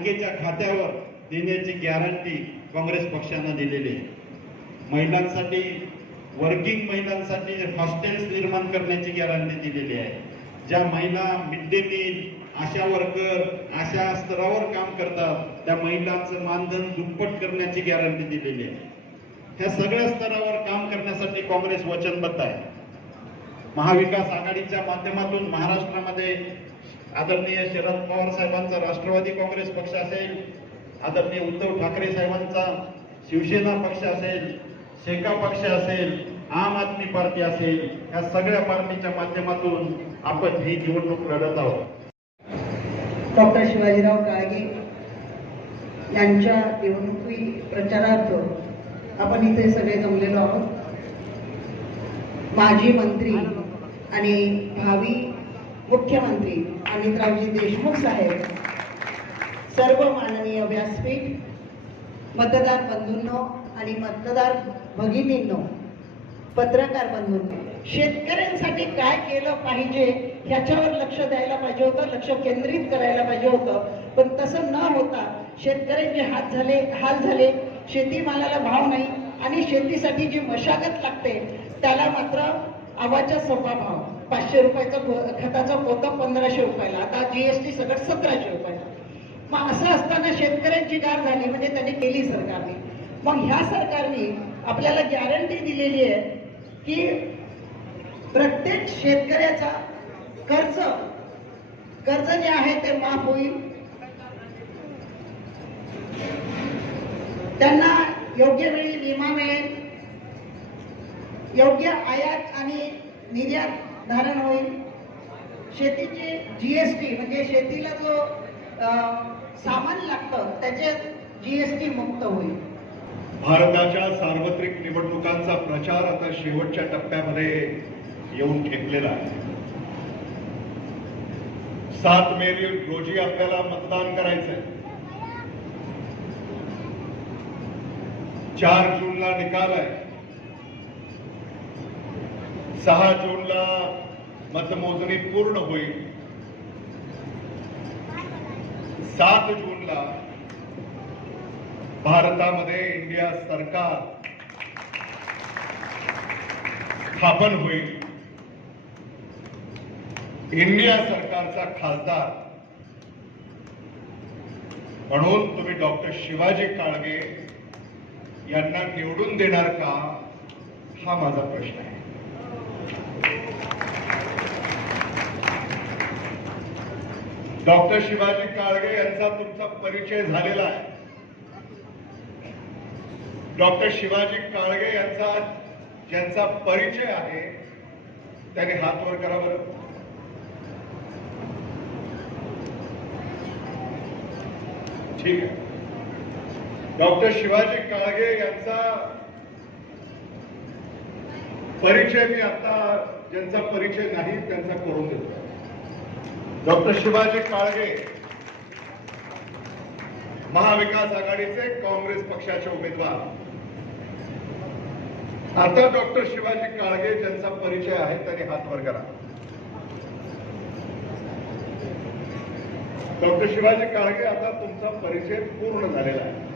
बँकेच्या खात्यावर देण्याची गॅरंटी काँग्रेस पक्षानं दिलेली आहे. महिलांसाठी वर्किंग महिलांसाठी हॉस्टेल्स निर्माण करण्याची गॅरंटी दिलेली आहे. ज्या महिला mid day meal ASHA worker अशा स्तरावर काम करतात त्या महिलांचं मानधन दुप्पट करण्याची गॅरंटी दिलेली आहे. ह्या सगळ्या स्तरावर काम करण्यासाठी काँग्रेस वचनबद्ध आहे. महाविकास आघाडीच्या माध्यमातून महाराष्ट्रामध्ये आदरणीय शरद पवार साहेबांचा राष्ट्रवादी काँग्रेस पक्ष असेल आदरणीय उद्धव ठाकरे साहेबांचा शिवसेना पक्ष असेल शेका पक्ष असेल आम आदमी पार्टी असेल या सगळ्या पार्टीच्या माध्यमातून आपण ही निवडणूक लढत आहोत. डॉक्टर शिवाजीराव काळगे यांच्या निवडणुकी प्रचारार्थ आपण इथे सगळे जमलेलो आहोत. माजी मंत्री आणि भावी मुख्यमंत्री अमितरावजी देशमुख साहेब सर्व माननीय व्यासपीठ मतदार बंधूंनो आणि मतदार भगिनींनो पत्रकार बंधूंनो शेतकऱ्यांसाठी काय केलं पाहिजे ह्याच्यावर लक्ष द्यायला पाहिजे होतं लक्ष केंद्रित करायला पाहिजे होतं. पण तसं न होता शेतकऱ्यांचे हात झाले हाल झाले शेतीमालाला भाव नाही आणि शेतीसाठी जी मशागत लागते त्याला मात्र आवाच्या सोपा भाव. पाचशे रुपयाचा खताचा खताचं पोतं पंधराशे रुपयाला आता जीएसटी सगळं सतराशे रुपयाला. मग असं असताना शेतकऱ्यांची गाठ झाली म्हणजे त्यांनी केली सरकारने. मग ह्या सरकारने आपल्याला गॅरंटी दिलेली आहे की प्रत्येक शेतकऱ्याचा कर्ज कर्ज जे आहे ते माफ होईल. त्यांना योग्य वेळी विमा मिळेल. योग्य आयात आणि निर्यात धारण होईल. शेतीची जीएसटी म्हणजे शेतीला जो सामान लागतं त्याचे जीएसटी मुक्त होईल. भारताच्या सार्वत्रिक निवडणुकांचा प्रचार आता शेवटच्या टप्प्यामध्ये येऊन ठेपलेला आहे. सात मे रोजी आपल्याला मतदान करायचंय. चार जूनला निकाल आहे. सहा जूनला मतमोजणी पूर्ण होईल. सात जूनला भारतामध्ये इंडिया सरकार स्थापन होईल. इंडिया सरकारचा खासदार म्हणून तुम्ही डॉक्टर शिवाजी काळगे यांना निवडून देणार का? हा माझा प्रश्न आहे. डॉक्टर शिवाजी काळगे यांचा तुमचा परिचय झालेला आहे. डॉक्टर शिवाजी काळगे यांचा ज्यांचा परिचय आहे त्याने हात वर करा बरं. ठीक आहे. डॉक्टर शिवाजी काळगे यांचा परिचय मी आता ज्यांचा परिचय नाही त्यांचा करून देतो. डॉक्टर शिवाजी काळगे महाविकास आघाडीचे काँग्रेस पक्षाचे उमेदवार. आता डॉक्टर शिवाजी काळगे ज्यांचा परिचय आहे त्यांनी हात वर करा. डॉक्टर शिवाजी काळगे आता तुमचा परिचय पूर्ण झालेला आहे.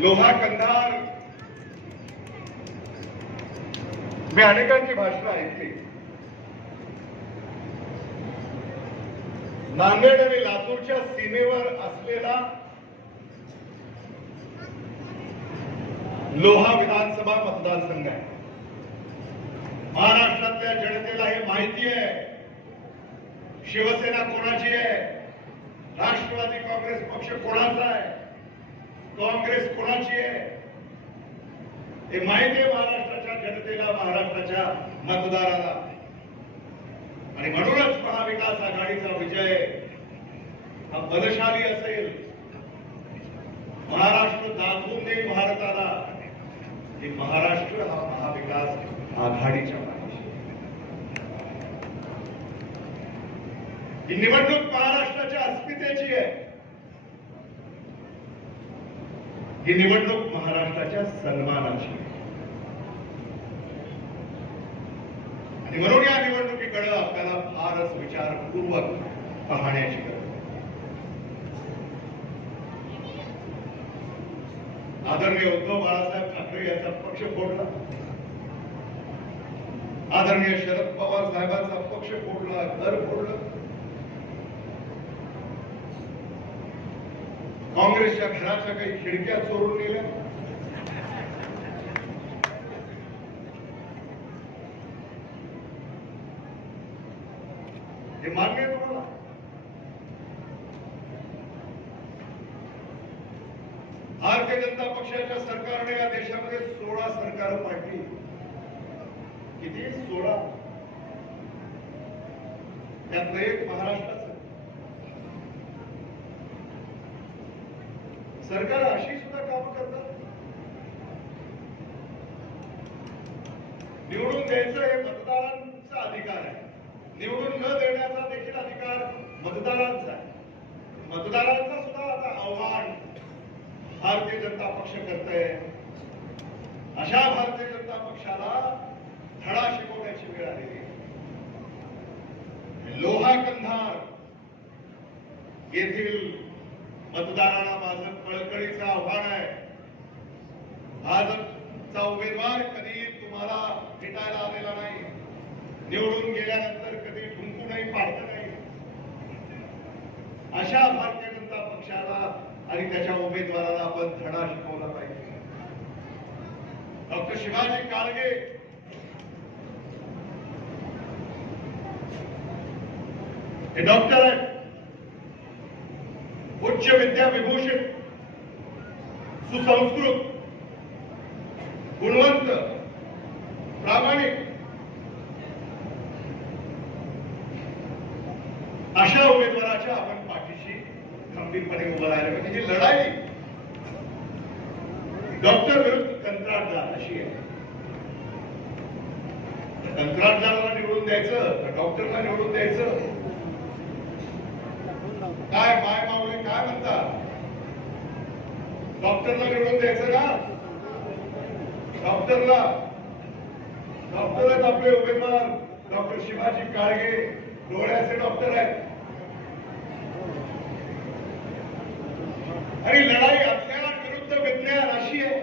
लोहा कंधार. मी अनेकांची भाषणं ऐकली. नांदेड आणि लातूरच्या सीमेवर असलेला लोहा विधानसभा मतदारसंघ आहे. महाराष्ट्रातल्या जनतेला हे माहिती आहे. शिवसेना कोणाची आहे? राष्ट्रवादी काँग्रेस पक्ष कोणाचा आहे? काँग्रेस कोणाची आहे? हे माहिती आहे महाराष्ट्राच्या जनतेला महाराष्ट्राच्या मतदाराला. आणि म्हणूनच महाविकास आघाडीचा विजय हा बलशाली असेल. महाराष्ट्र दाखवून देईल भारताला. की महाराष्ट्र हा महाविकास आघाडीच्या ही निवडणूक महाराष्ट्राच्या अस्मितेची आहे. ही निवडणूक महाराष्ट्राच्या सन्मानाची. आणि म्हणून या निवडणुकीकडे आपल्याला फारच विचारपूर्वक पाहण्याची गरज आदरणीय उद्धव बाळासाहेब ठाकरे यांचा पक्ष फोडला. आदरणीय शरद पवार साहेबांचा पक्ष फोडला घर फोडलं. काँग्रेसच्या घराच्या काही खिडक्या चोरून नेल्या हे मान्य आहे तुम्हाला? भारतीय जनता पक्षाच्या सरकारने या देशामध्ये सोळा सरकार पाडली. किती? सोळा. त्यातलं एक महाराष्ट्र. सरकार अशी सुद्धा काम करतात? निवडून द्यायचं हे मतदारांचा अधिकार आहे. निवडून न देण्याचा देखील अधिकार मतदारांचा आहे. मतदारांचा सुद्धा आता आव्हान भारतीय जनता पक्ष करतोय. अशा भारतीय जनता पक्षाला धडा शिकवण्याची वेळ आलेली लोहा कंधार येथील मतदारांना माझं कळकळीचं आव्हान आहे. भाजपचा उमेदवार कधी तुम्हाला भेटायला आलेला नाही. निवडून गेल्यानंतर कधी नाही पाहिलं नाही. अशा भारतीय जनता पक्षाला आणि त्याच्या उमेदवाराला आपण धडा शिकवला पाहिजे. डॉक्टर शिवाजी काळगे. हे डॉक्टर आहेत. उच्च विद्या विभूषित सुसंस्कृत गुणवंत प्रामाणिक अशा उमेदवाराच्या आपण पाठीशी खंबीरपणे उभं राहिलं. पाहिजे ही लढाई डॉक्टर विरुद्ध कंत्राटदार अशी आहे. कंत्राटदाराला निवडून द्यायचं डॉक्टरला निवडून द्यायचं. काय माय काय म्हणतात डॉक्टरला निवडून द्यायचं का? डॉक्टरला. डॉक्टरच आपले उमेदवार. डॉक्टर शिवाजी काळगे डोळ्याचे डॉक्टर आहेत. आणि लढाई आपल्याला विरुद्ध विज्ञान अशी आहे.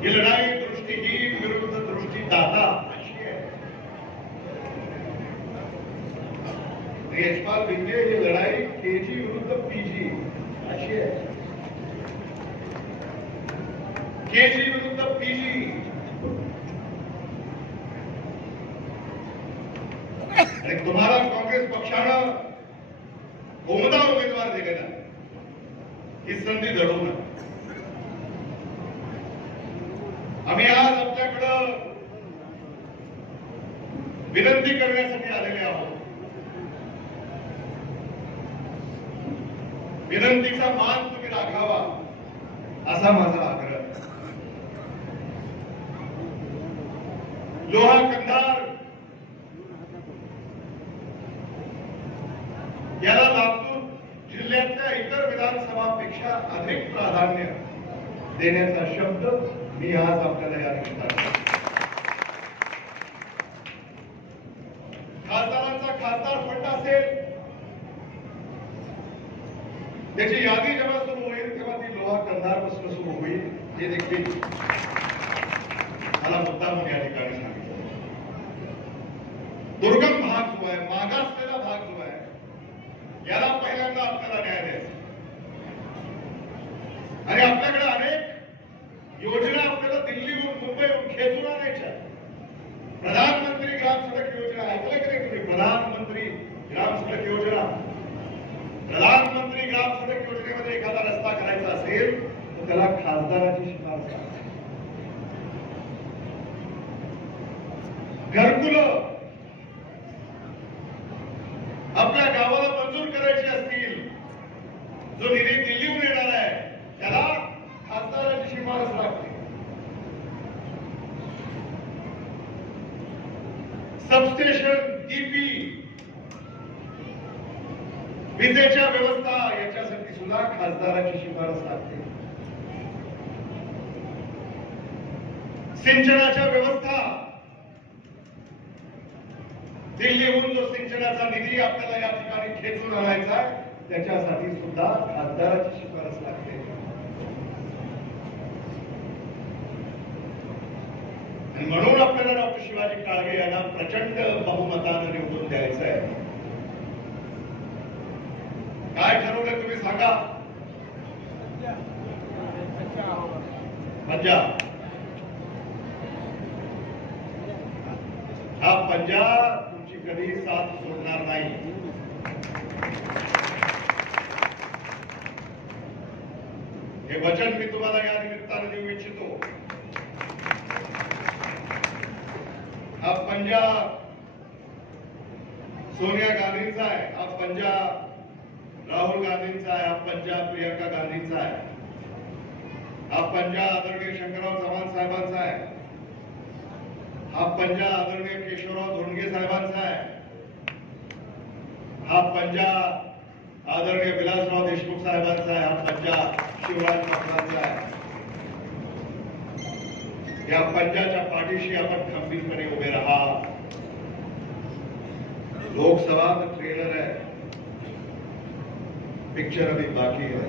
ही लढाई यशपाल भिंगे ही लढाई केजी विरुद्ध पीजी. अशी आहे. केजी विरुद्ध पीजी. आणि तुम्हाला काँग्रेस पक्षानं कोणता उमेदवार दिलेला? ही संधी घडवून आम्ही आज आपल्याकडं विनंती करण्यासाठी आलेले आहोत. विनंतीचा मान तुम्ही राखावा असा माझा आग्रह लोहा कंधार याला लातूर जिल्ह्यातल्या इतर विधानसभापेक्षा अधिक प्राधान्य देण्याचा शब्द मी आज आपल्याला या ठिकाणी खासदारांचा खासदार फंड असेल त्याची यादी जेव्हा सुरू होईल तेव्हा ती लोहा कंधारपासून सुरू होईल हे देखील मला मुद्दाम या ठिकाणी सांगितलं दुर्गम भाग जो आहे मागासलेला भाग जो आहे याला पहिल्यांदा आपल्याला न्याय द्यायचा आणि आपल्याकडे अनेक योजना आपल्याला दिल्लीहून मुंबईहून खेचून आणायच्या प्रधानमंत्री ग्राम सडक योजना ऐकलं की नाही तुम्ही प्रधानमंत्री ग्राम सडक योजना प्रधानमंत्री ग्राम सडक योजनेमध्ये एखादा रस्ता करायचा असेल तर त्याला खासदाराची शिफारस घरकुल आपल्या गावाला मंजूर करायची असतील जो निधी दिल्लीहून येणार आहे त्याला खासदाराची शिफारस लागते. सबस्टेशन डीपी विजेच्या व्यवस्था याच्यासाठी सुद्धा खासदाराची शिफारस लागते. सिंचनाच्या व्यवस्था. दिल्लीहून जो सिंचनाचा निधी आपल्याला या ठिकाणी खेचून आणायचा त्याच्यासाठी सुद्धा खासदाराची शिफारस लागते. आणि म्हणून आपल्याला डॉक्टर शिवाजी काळगे यांना प्रचंड बहुमतानं निवडून द्यायचं आहे काय ठरवलं तुम्ही सांगा। पंजाब। हा पंजाब तुमची कधी साथ सोडणार नाही। हे वचन मी तुम्हाला या निमित्तानं देऊ इच्छितो हा। पंजाब, सोनिया गांधींचा आहे हा पंजाब। राहुल गांधींचा हा पंजाब प्रियंका गांधींचा हा पंजाब आदरणीय शंकरराव चव्हाण साहेबांचा हा पंजाब आदरणीय केशवराव धोंडगे साहेबांचा हा पंजाब आदरणीय विलासराव देशमुख साहेबांचा हा पंजाब शिवराज पाटलांचा आहे. या पंजाच्या पाठीशी आपण खंबीरपणे उभे राहा. लोकसभा ट्रेलर आहे पिक्चर अभी बाकी है।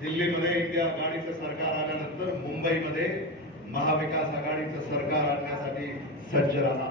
दिल्लीमध्ये इंडिया आघाडीचं सरकार आल्यानंतर मुंबईमध्ये महाविकास आघाडीचं सरकार आणण्यासाठी सज्ज राहा